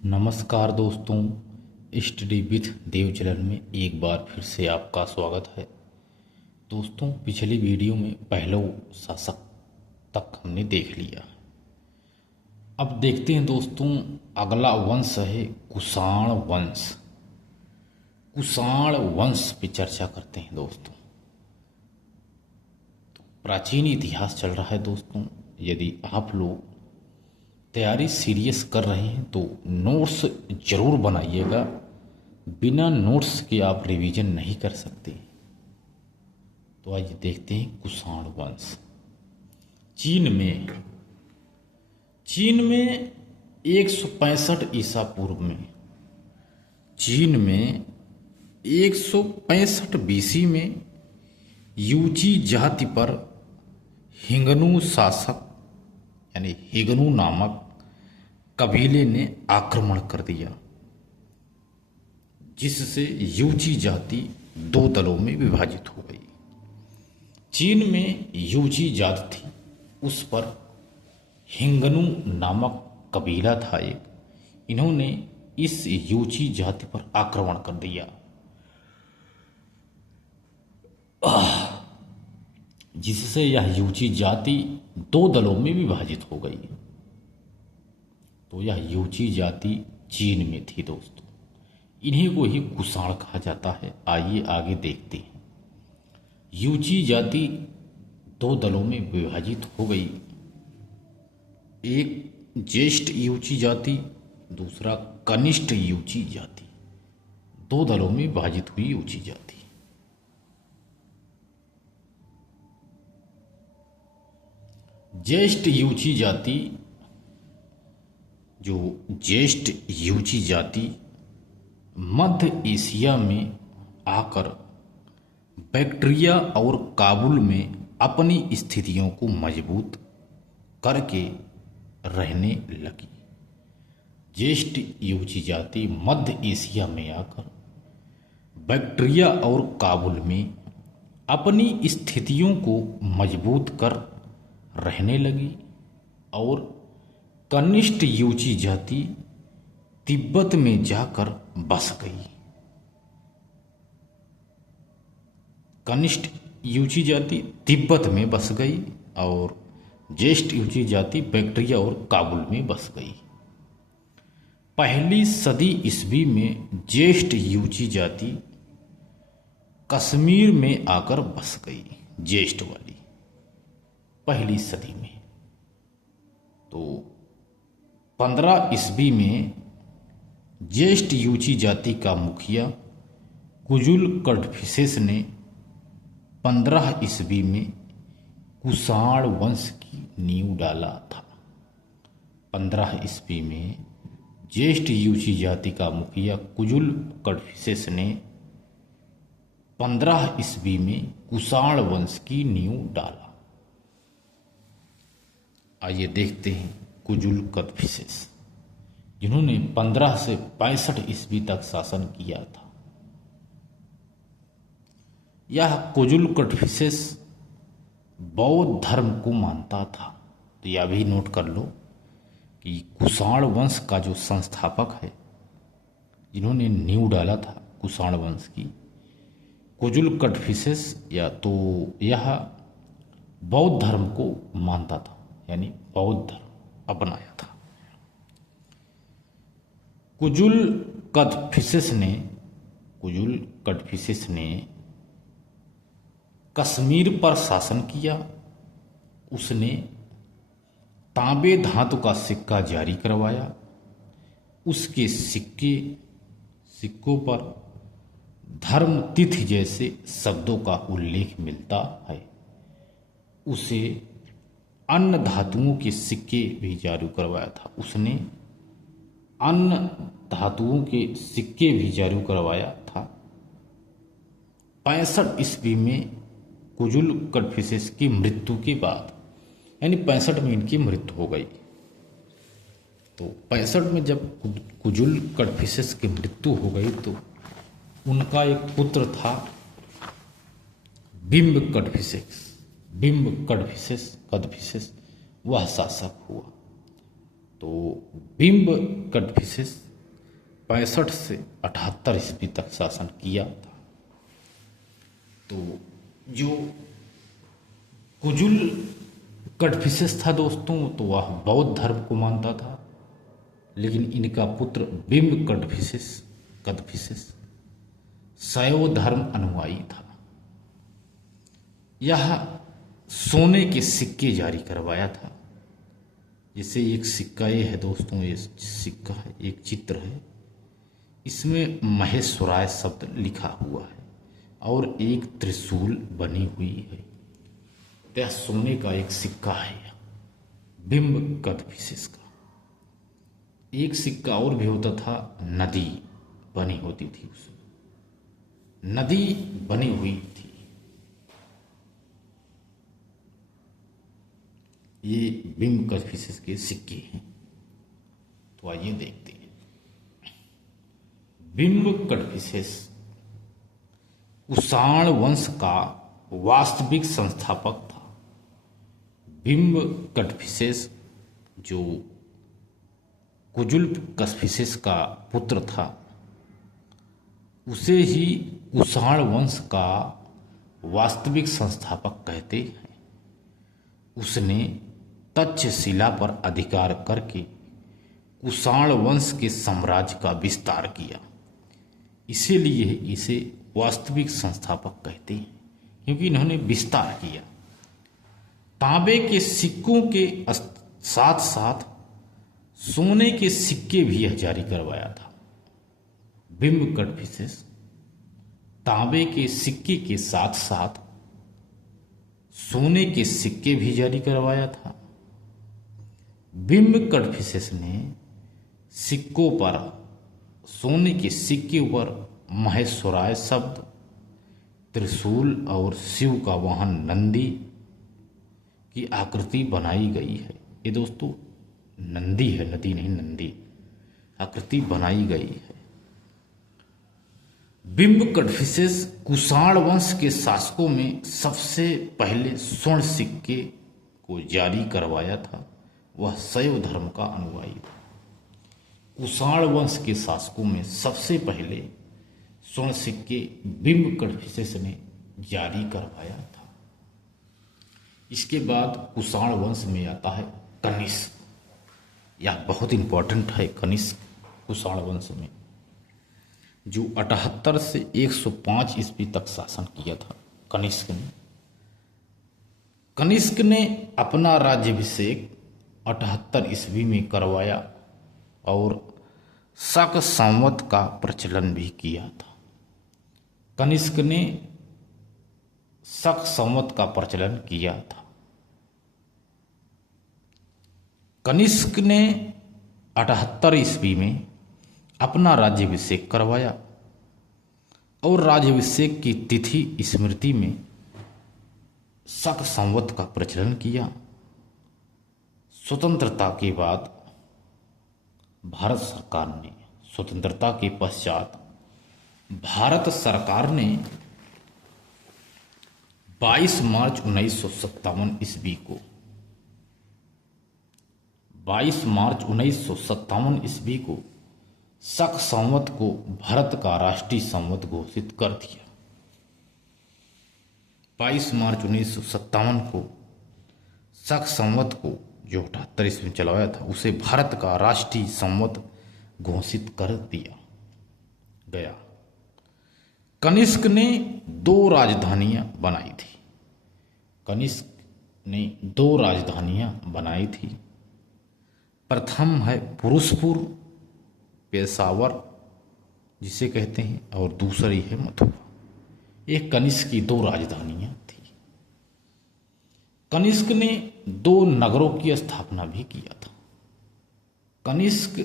नमस्कार दोस्तों, study with Dev channel में एक बार फिर से आपका स्वागत है। दोस्तों, पिछली वीडियो में पहलव शासक तक हमने देख लिया। अब देखते हैं दोस्तों, अगला वंश है कुषाण वंश। कुषाण वंश पे चर्चा करते हैं दोस्तों। तो प्राचीन इतिहास चल रहा है दोस्तों। यदि आप लोग तैयारी सीरियस कर रहे हैं तो नोट्स जरूर बनाइएगा। बिना नोट्स के आप रिवीजन नहीं कर सकते। तो आइए देखते हैं कुषाण वंश। चीन में 165 ईसा पूर्व में, चीन में 165 बीसी में यूची जाति पर हिंगनु शासक यानी हिंगनु नामक कबीले ने आक्रमण कर दिया, जिससे यूची जाति दो दलों में विभाजित हो गई। चीन में यूची जाति थी, उस पर हिंगनु नामक कबीला था एक। इन्होंने इस यूची जाति पर आक्रमण कर दिया, जिससे यह यूची जाति दो दलों में विभाजित हो गई। तो यह यूची जाति चीन में थी दोस्तों। इन्हीं को ही कुषाण कहा जाता है। आइए आगे देखते हैं। यूची जाति दो दलों में विभाजित हो गई। एक ज्येष्ठ यूची जाति, दूसरा कनिष्ठ यूची जाति। दो दलों में विभाजित हुई यूची जाति। ज्येष्ठ यूची जाति, जो ज्येष्ठ यूची जाति मध्य एशिया में आकर बैक्ट्रिया और काबुल में अपनी स्थितियों को मजबूत करके रहने लगी। ज्येष्ठ यूची जाति मध्य एशिया में आकर बैक्ट्रिया और काबुल में अपनी स्थितियों को मजबूत कर रहने लगी और कनिष्ठ यूची जाति तिब्बत में जाकर बस गई। कनिष्ठ यूची जाति तिब्बत में बस गई और ज्येष्ठ यूची जाति बैक्ट्रिया और काबुल में बस गई। पहली सदी ईस्वी में ज्येष्ठ यूची जाति कश्मीर में आकर बस गई। ज्येष्ठ वाली पहली सदी में। तो 15 ईस्वी में ज्येष्ठ यूची जाति का मुखिया कुजुल कड़फिसेस ने 15 ईस्वी में कुषाण वंश की नींव डाला था। 15 ईस्वी में ज्येष्ठ यूची जाति का मुखिया कुजुल कड़फिसेस ने 15 ईस्वी में कुषाण वंश की नींव डाला। आइए देखते हैं कुजुल कड़फिसेस, जिन्होंने 15 से 65 ईस्वी तक शासन किया था। यह कुजुल कड़फिसेस बौद्ध धर्म को मानता था। तो यह भी नोट कर लो कि कुषाण वंश का जो संस्थापक है, जिन्होंने नींव डाला था कुषाण वंश की, कुजुल कड़फिसेस, या तो यह बौद्ध धर्म को मानता था, यानी बौद्ध धर्म अपनाया था। कुजुल कड़फिसेस ने कश्मीर पर शासन किया। उसने तांबे धातु का सिक्का जारी करवाया। उसके सिक्कों पर धर्म तिथि जैसे शब्दों का उल्लेख मिलता है। उसे अन्य धातुओं के सिक्के भी जारी करवाया था। उसने अन्य धातुओं के सिक्के भी जारी करवाया था। 65 ईस्वी में कुजुल कड़फिसेस की मृत्यु के बाद, यानी 65 में इनकी मृत्यु हो गई। तो 65 में जब कुजुल कड़फिसेस की मृत्यु हो गई तो उनका एक पुत्र था बिंब कड़फिसेस, वह शासक हुआ। तो बिंब कड़फिसेस 65 से 78 ईस्वी तक शासन किया था। तो जो कुजुल कड़फिसेस था दोस्तों, तो वह बौद्ध धर्म को मानता था, लेकिन इनका पुत्र बिंब कदफिसेस शैव धर्म अनुयायी था। यह सोने के सिक्के जारी करवाया था। जैसे एक सिक्का ये है दोस्तों, ये सिक्का है, एक चित्र है, इसमें महेश्वराय शब्द लिखा हुआ है और एक त्रिशूल बनी हुई है। यह सोने का एक सिक्का है बिंब कदफिसेस का। एक सिक्का और भी होता था, नदी बनी होती थी, उसमें नदी बनी हुई थी। ये बिंब कदफिसेस के सिक्के हैं। तो आइए देखते हैं। बिंब कदफिसेस कुषाण वंश का वास्तविक संस्थापक था। बिंब कदफिसेस जो कुजुल कदफिसेस का पुत्र था, उसे ही कुषाण वंश का वास्तविक संस्थापक कहते हैं। उसने तक्षशिला पर अधिकार करके कुषाण वंश के साम्राज्य का विस्तार किया। इसीलिए इसे वास्तविक संस्थापक कहते हैं, क्योंकि इन्होंने विस्तार किया। तांबे के सिक्कों के साथ साथ सोने के सिक्के भी यह जारी करवाया था। बिंब कदफिसेस तांबे के सिक्के के साथ साथ सोने के सिक्के भी जारी करवाया था। बिंब कदफिसेस ने सिक्कों पर, सोने के सिक्के पर महेश्वराय शब्द, त्रिशूल और शिव का वाहन नंदी की आकृति बनाई गई है। ये दोस्तों नंदी है, नदी नहीं, नंदी आकृति बनाई गई है। बिंब कदफिसेस कुषाण वंश के शासकों में सबसे पहले स्वर्ण सिक्के को जारी करवाया था। वह शैव धर्म का अनुयायी था। कुषाण वंश के शासकों में सबसे पहले स्वर्ण सिक्के बिंब कदफिसेस ने जारी करवाया था। इसके बाद कुषाण वंश में आता है कनिष्क। यह बहुत इंपॉर्टेंट है। कनिष्क कुषाण वंश में जो 78 से 105 ईस्वी तक शासन किया था। कनिष्क ने अपना राज्याभिषेक 78 ईस्वी में करवाया और शक संवत का प्रचलन भी किया था। कनिष्क ने शक संवत का प्रचलन किया था। कनिष्क ने 78 ईस्वी में अपना राज्याभिषेक करवाया और राज्याभिषेक की तिथि स्मृति में शक संवत का प्रचलन किया। स्वतंत्रता के बाद भारत सरकार ने, स्वतंत्रता के पश्चात भारत सरकार ने 22 मार्च 1957 ईस्वी को 22 मार्च 1957 ईस्वी को शक संवत को भारत का राष्ट्रीय संवत घोषित कर दिया। 22 मार्च 1957 को शक संवत को जो 78 ईस्वी में चलाया था, उसे भारत का राष्ट्रीय संवत घोषित कर दिया गया। कनिष्क ने 2 राजधानियां बनाई थी। कनिष्क ने 2 राजधानियां बनाई थी। प्रथम है पुरुषपुर, पेशावर जिसे कहते हैं, और दूसरी है मथुरा। ये कनिष्क की 2 राजधानियां थी। कनिष्क ने 2 नगरों की स्थापना भी किया था। कनिष्क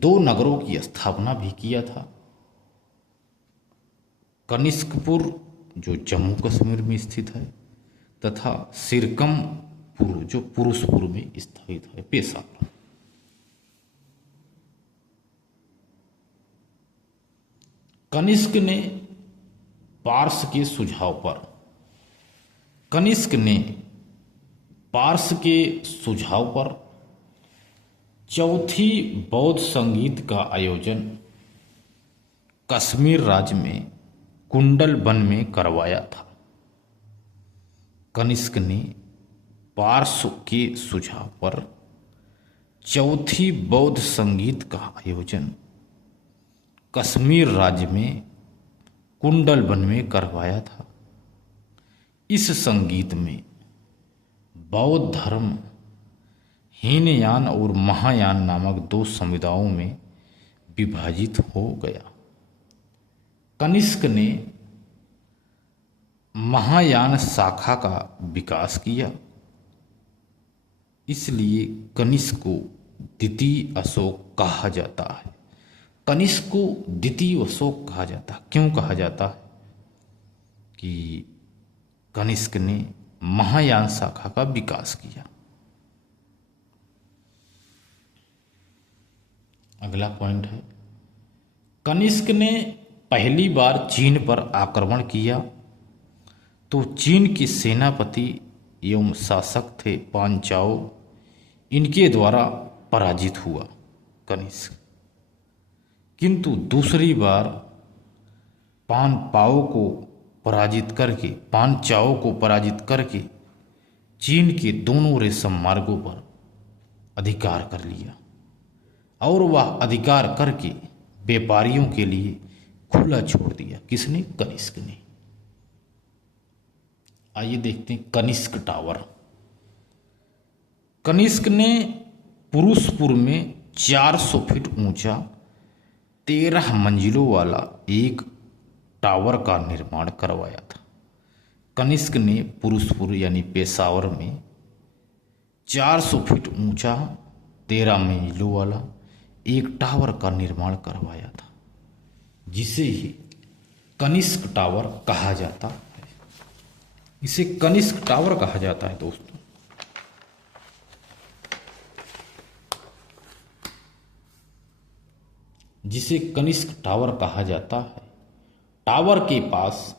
2 नगरों की स्थापना भी किया था। कनिष्कपुर जो जम्मू कश्मीर में स्थित है, तथा सिरकमपुर जो पुरुषपुर में स्थित है, पेशावर। कनिष्क ने पारस के सुझाव पर चौथी बौद्ध संगीत का आयोजन कश्मीर राज्य में कुंडल वन में करवाया था। कनिष्क ने पार्श्व के सुझाव पर चौथी बौद्ध संगीत का आयोजन कश्मीर राज्य में कुंडल वन में करवाया था। इस संगीत में बौद्ध धर्म हीनयान और महायान नामक दो समुदायों में विभाजित हो गया। कनिष्क ने महायान शाखा का विकास किया, इसलिए कनिष्क को द्वितीय अशोक कहा जाता है। कनिष्क को द्वितीय अशोक कहा जाता है। क्यों कहा जाता है? कि कनिष्क ने महायान शाखा का विकास किया। अगला पॉइंट है, कनिष्क ने पहली बार चीन पर आक्रमण किया तो चीन के सेनापति एवं शासक थे पांचाओ, इनके द्वारा पराजित हुआ कनिष्क। किंतु दूसरी बार पांचाओ को पराजित करके चीन के दोनों रेशम मार्गों पर अधिकार कर लिया और वह अधिकार करके व्यापारियों के लिए खुला छोड़ दिया। किसने? कनिष्क ने। आइए देखते हैं कनिष्क टावर। कनिष्क ने पुरुषपुर में 400 फीट ऊंचा 13 मंजिलों वाला एक टावर का निर्माण करवाया था। कनिष्क ने पुरुषपुर यानी पेशावर में 400 फीट ऊंचा 13 मंजिलों वाला एक टावर का निर्माण करवाया था, जिसे ही कनिष्क टावर कहा जाता है। इसे कनिष्क टावर कहा जाता है दोस्तों। जिसे कनिष्क टावर कहा जाता है। टावर के पास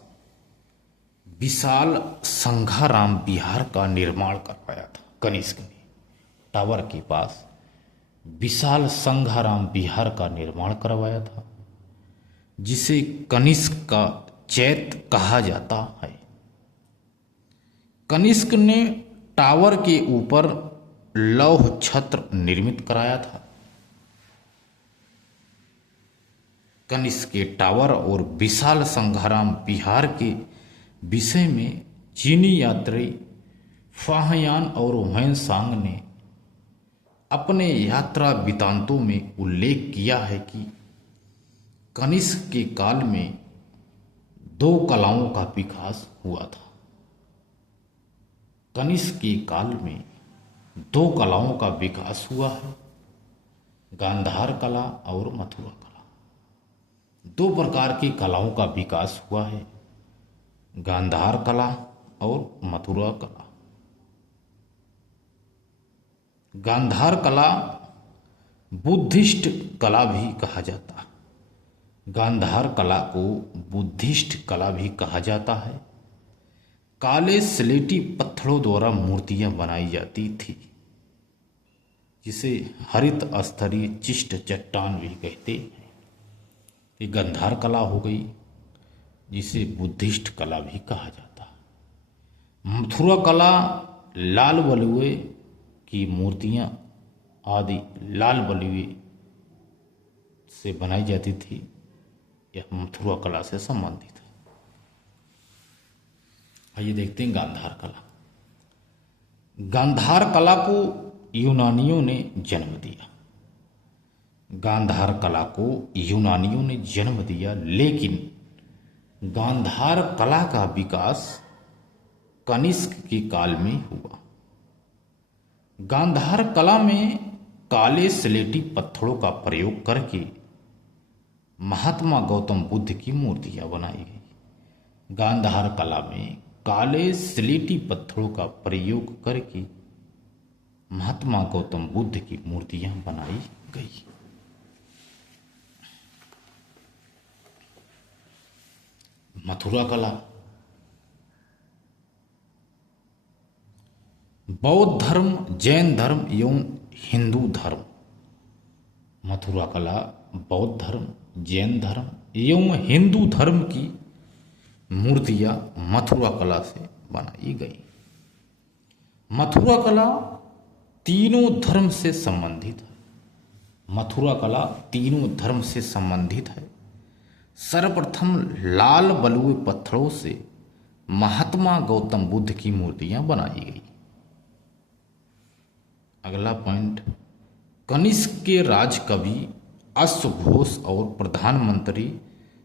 विशाल संघाराम विहार का निर्माण करवाया था कनिष्क ने। टावर के पास विशाल संघाराम विहार का निर्माण करवाया था, जिसे कनिष्क का चैत्य कहा जाता है। कनिष्क ने टावर के ऊपर लौह छत्र निर्मित कराया था। कनिष्क के टावर और विशाल संघाराम विहार के विषय में चीनी यात्री फाहयान और हुएनसांग ने अपने यात्रा वृत्तांतों में उल्लेख किया है कि कनिष्क के काल में 2 कलाओं का विकास हुआ था। कनिष्क के काल में 2 कलाओं का विकास हुआ है, गांधार कला और मथुरा कला। 2 प्रकार की कलाओं का विकास हुआ है, गांधार कला और मथुरा कला। गांधार कला बुद्धिस्ट कला भी कहा जाता है। गांधार कला को बुद्धिस्ट कला भी कहा जाता है। काले स्लेटी पत्थरों द्वारा मूर्तियां बनाई जाती थी, जिसे हरित स्तरीय चिष्ट चट्टान भी कहते हैं। ये गांधार कला हो गई, जिसे बुद्धिस्ट कला भी कहा जाता है। मथुरा कला लाल बलुए की मूर्तियां आदि लाल बलुए से बनाई जाती थी। यह मथुरा कला से संबंधित है। आइए देखते हैं गांधार कला। गांधार कला को यूनानियों ने जन्म दिया। गांधार कला को यूनानियों ने जन्म दिया, लेकिन गांधार कला का विकास कनिष्क के काल में हुआ। गांधार कला में काले स्लेटी पत्थरों का प्रयोग करके महात्मा गौतम बुद्ध की मूर्तियां बनाई गई। गांधार कला में काले स्लेटी पत्थरों का प्रयोग करके महात्मा गौतम बुद्ध की मूर्तियां बनाई गई। मथुरा कला बौद्ध धर्म, जैन धर्म एवं हिंदू धर्म। मथुरा कला बौद्ध धर्म, जैन धर्म एवं हिंदू धर्म की मूर्तियां मथुरा कला से बनाई गई। मथुरा कला तीनों धर्म से संबंधित है। मथुरा कला तीनों धर्म से संबंधित है। सर्वप्रथम लाल बलुए पत्थरों से महात्मा गौतम बुद्ध की मूर्तियां बनाई गई। अगला पॉइंट, कनिष्क के राज कवि अश्वघोष और प्रधानमंत्री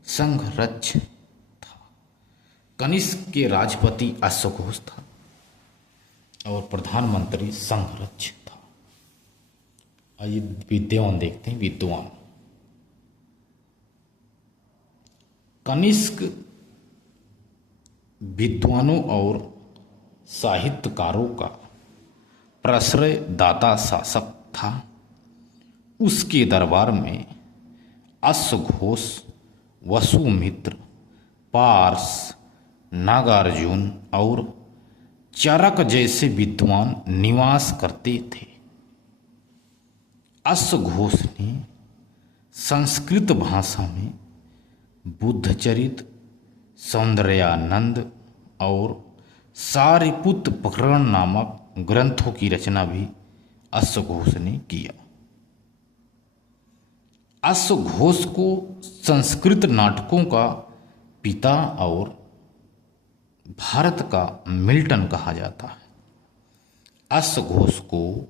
संघरक्ष था। कनिष्क के राजपति अश्वघोष था और प्रधानमंत्री संघरक्ष था। आइए विद्वान देखते हैं। विद्वान, कनिष्क विद्वानों और साहित्यकारों का प्रश्रय दाता शासक था। उसके दरबार में अश्वघोष, वसुमित्र, पार्स, नागार्जुन और चरक जैसे विद्वान निवास करते थे। अश्वघोष ने संस्कृत भाषा में बुद्धचरित, सौंदर्यानंद और सारिपुत्र प्रकरण नामक ग्रंथों की रचना भी अश्वघोष ने किया। अश्वघोष को संस्कृत नाटकों का पिता और भारत का मिल्टन कहा जाता है। अश्वघोष को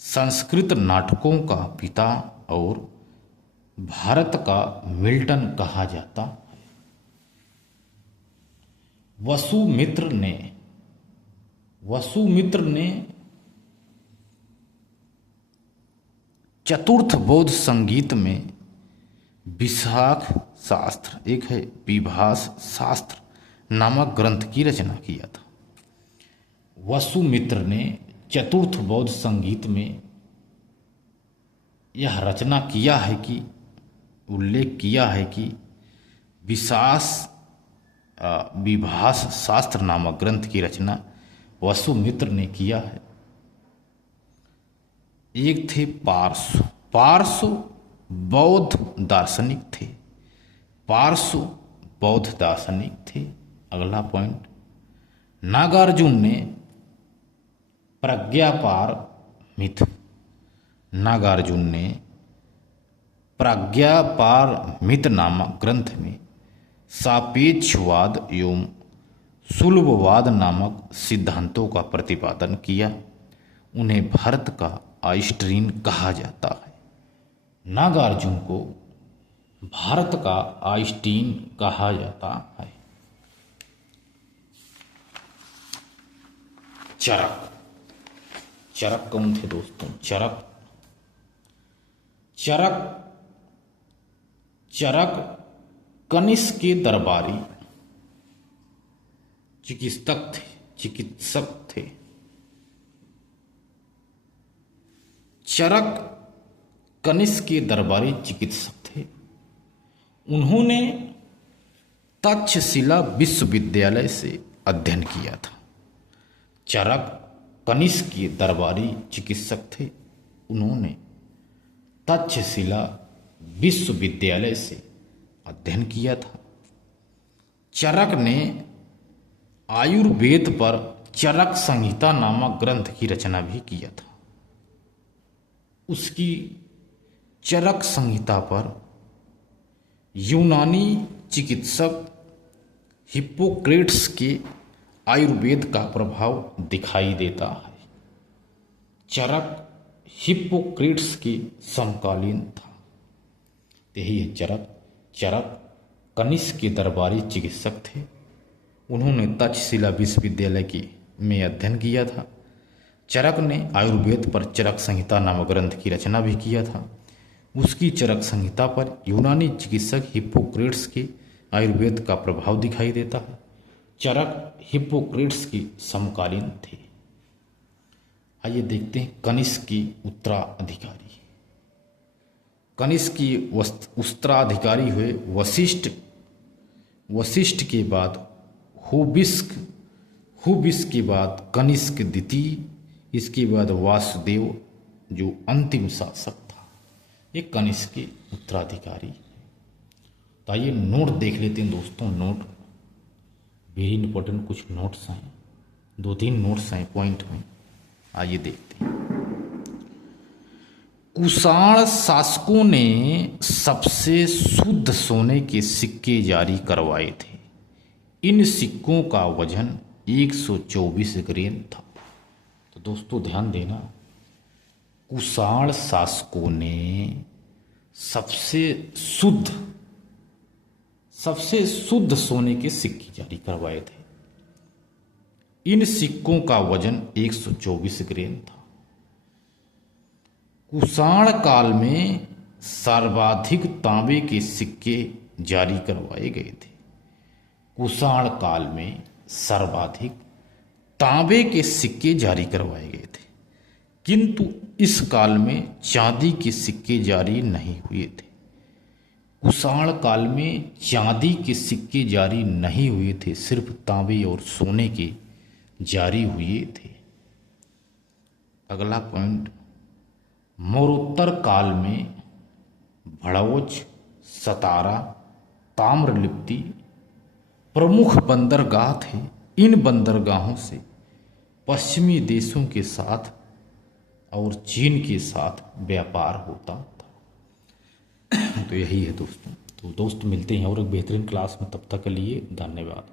संस्कृत नाटकों का पिता और भारत का मिल्टन कहा जाता है। वसुमित्र ने चतुर्थ बौद्ध संगीत में विशाख शास्त्र, एक है विभास शास्त्र नामक ग्रंथ की रचना किया था। वसुमित्र ने चतुर्थ बौद्ध संगीत में यह रचना किया है कि उल्लेख किया है कि विभास शास्त्र नामक ग्रंथ की रचना वसुमित्र ने किया है। एक थे पार्सु बौद्ध दार्शनिक थे। पार्सु बौद्ध दार्शनिक थे। अगला पॉइंट, नागार्जुन ने प्रज्ञापारमित नामक ग्रंथ में सापेक्षवाद एवं सुलभवाद नामक सिद्धांतों का प्रतिपादन किया। उन्हें भारत का आइंस्टीन कहा जाता है। नागार्जुन को भारत का आइंस्टीन कहा जाता है। चरक कौन थे दोस्तों? चरक कनिष्क के दरबारी चिकित्सक थे। चरक कनिष्क के दरबारी चिकित्सक थे। उन्होंने तक्षशिला विश्वविद्यालय से अध्ययन किया था। चरक कनिष्क के दरबारी चिकित्सक थे। उन्होंने तक्षशिला विश्वविद्यालय से अध्ययन किया था। चरक ने आयुर्वेद पर चरक संहिता नामक ग्रंथ की रचना भी किया था। उसकी चरक संहिता पर यूनानी चिकित्सक हिप्पोक्रेट्स के आयुर्वेद का प्रभाव दिखाई देता है। चरक हिप्पोक्रेट्स के समकालीन था। यही है चरक कनिष्क के दरबारी चिकित्सक थे। उन्होंने तक्षशिला विश्वविद्यालय में अध्ययन किया था। चरक ने आयुर्वेद पर चरक संहिता नामक ग्रंथ की रचना भी किया था। उसकी चरक संहिता पर यूनानी चिकित्सक हिप्पोक्रेट्स के आयुर्वेद का प्रभाव दिखाई देता है। चरक हिप्पोक्रेट्स के समकालीन थे। आइए देखते हैं कनिष्क की उत्तराधिकारी। कनिष्क की उत्तराधिकारी हुए वशिष्ठ के बाद हुबिस्क के बाद कनिष्क द्वितीय, इसके बाद वासुदेव जो अंतिम शासक था। एक कनिष्क के उत्तराधिकारी। तो तो आइए नोट देख लेते हैं दोस्तों। नोट वेरी इंपॉर्टेंट, कुछ नोट्स हैं, 2-3 नोट्स हैं पॉइंट में, आइए देखते हैं। कुषाण शासकों ने सबसे शुद्ध सोने के सिक्के जारी करवाए थे। इन सिक्कों का वजन 124 ग्राम था। तो दोस्तों ध्यान देना, कुषाण शासकों ने सबसे शुद्ध सोने के सिक्के जारी करवाए थे। इन सिक्कों का वजन 124 ग्राम था। कुषाण काल में सर्वाधिक तांबे के सिक्के जारी करवाए गए थे। कुषाण काल में सर्वाधिक तांबे के सिक्के जारी करवाए गए थे, किंतु इस काल में चांदी के सिक्के जारी नहीं हुए थे। कुषाण काल में चांदी के सिक्के जारी नहीं हुए थे, सिर्फ तांबे और सोने के जारी हुए थे। अगला पॉइंट, मौर्योत्तर काल में भड़ौच, सतारा, ताम्रलिप्ति प्रमुख बंदरगाह थे। इन बंदरगाहों से पश्चिमी देशों के साथ और चीन के साथ व्यापार होता था। तो यही है दोस्तों। तो दोस्त मिलते हैं और एक बेहतरीन क्लास में, तब तक के लिए धन्यवाद।